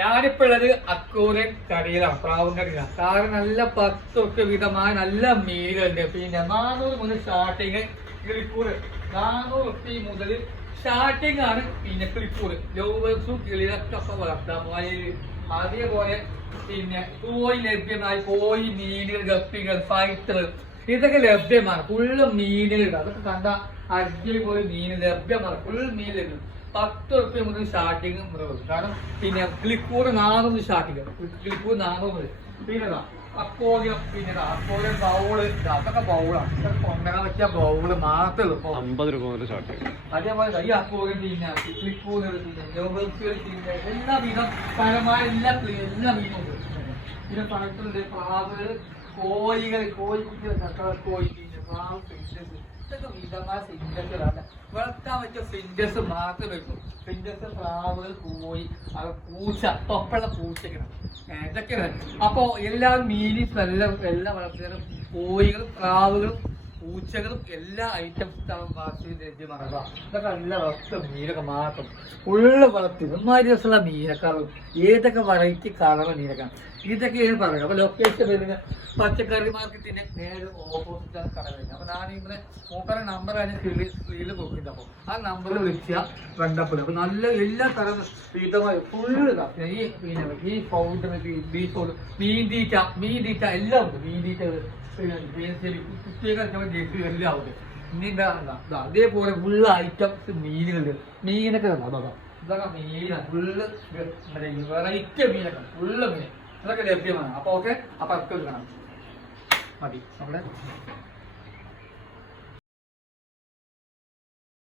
ഞാനിപ്പോ ഉള്ളത് അക്കൂരൻ കടയിലാണ്, പ്രാവും കടയിലാണ്. കാരണം നല്ല 10 വിധമായ നല്ല മീനുണ്ട്. പിന്നെ 400 മുതൽ സ്റ്റാർട്ടിങ് കിളിക്കൂറ്, 400 മുതൽ സ്റ്റാർട്ടിങ് ആണ്. പിന്നെ കിളിക്കൂറ് ലൗവേഴ്സും കിളികളൊക്കെ വളർത്താം. അതേപോലെ പിന്നെ കോഴി ലഭ്യമായി, കോഴി, മീനുകൾ, ഗപ്പികൾ, ഫൈറ്റർ ഇതൊക്കെ ലഭ്യമാണ്. ഫുള്ള് മീനുകൾ, അതൊക്കെ കണ്ട അടിപൊളി മീൻ ലഭ്യമാണ്. ഫുൾ മീൻ ലഭ്യം. 10 റുപ്യ മുതൽ സ്റ്റാർട്ടിങ് മുതൽ. കാരണം പിന്നെ കിളിക്കൂറ് 400 സ്റ്റാർട്ടിങ്, കിളിക്കൂറ് 400. പിന്നെ അക്കോറിയം, പിന്നെ അക്കോറിയം ബൗള്, അതൊക്കെ ബൗളാണ്. കൊണ്ടുവരാൻ പറ്റിയ ബൗള് മാത്രമേ ഉള്ളൂ. 50 രൂപ മുതൽ സ്റ്റാർട്ട് ചെയ്യും. അതേപോലെ ഈ അക്കോറിയം, പിന്നെ കിളിക്കൂറ്, പിന്നെ എല്ലാ വിധം പരമായ എല്ലാ മീനും ഉണ്ട്. പിന്നെ പഴത്തിലുണ്ട് പ്രാവുകൾ, കോഴികൾ, കോഴിക്കുട്ടികൾ, കോഴി, പിന്നെ പ്രാവ്, ഫിഞ്ചസ്, ഇതൊക്കെ വിധമായ ഫിഞ്ചസുകളാണ്. വളർത്താൻ പറ്റിയ ഫിഞ്ചസ് മാത്രമേ വെക്കും. ഫിഞ്ചസ്, പ്രാവുകൾ, കോഴി, പൂച്ച, തൊപ്പുള്ള പൂച്ചകളാണ് ഇതൊക്കെയാണ്. അപ്പൊ എല്ലാ മീനും എല്ലാം വളർത്തുന്നതും കോഴികളും പ്രാവുകളും പൂച്ചകളും എല്ലാ ഐറ്റംസും ഭാഷയിൽ ലഭ്യമാണ്. ഇതൊക്കെ നല്ല വളർത്ത മീനൊക്കെ മാത്രം ഫുള്ള് വളർത്തി ഒന്നായി രസമുള്ള മീനക്കാളും ഏതൊക്കെ വെറൈറ്റി കളറുള്ള മീനൊക്കെയാണ് ഇതൊക്കെയാണ് പറയുക. അപ്പൊ ലൊക്കേഷൻ വരുന്നത് പച്ചക്കറി മാർക്കറ്റിന്റെ നേരെ ഓപ്പോസിറ്റാണ് കട വരുന്നത്. അപ്പൊ ഞാനിങ്ങനെ മൂപ്പറെ നമ്പറാണ് സ്ക്രീനിൽ കൊടുക്കുന്നത്. അപ്പൊ ആ നമ്പറിൽ വിളിച്ചാൽ ബന്ധപ്പെടും. അപ്പൊ നല്ല എല്ലാ തരം വിധമായ ഫുള്ള് ഈ പൗഡർ, ബീഫ് പൗഡർ, മീൻ തീറ്റ എല്ലാം ഉണ്ട്. മീൻ തീറ്റ, കുട്ടികൾക്ക് എല്ലാം ഉണ്ട്. ഇനി അതേപോലെ ഫുള്ള് ഐറ്റംസ് മീനുകളുണ്ട്. മീനൊക്കെ ഇതൊക്കെ മീനാണ്. ഫുള്ള് വെറൈറ്റി മീനൊക്കെ, ഫുള്ള് മീൻ ഇതൊക്കെ ലഭ്യമാണ്. അപ്പൊ ഓക്കെ, അപ്പൊ അതൊക്കെ കാണാം മതി നമ്മുടെ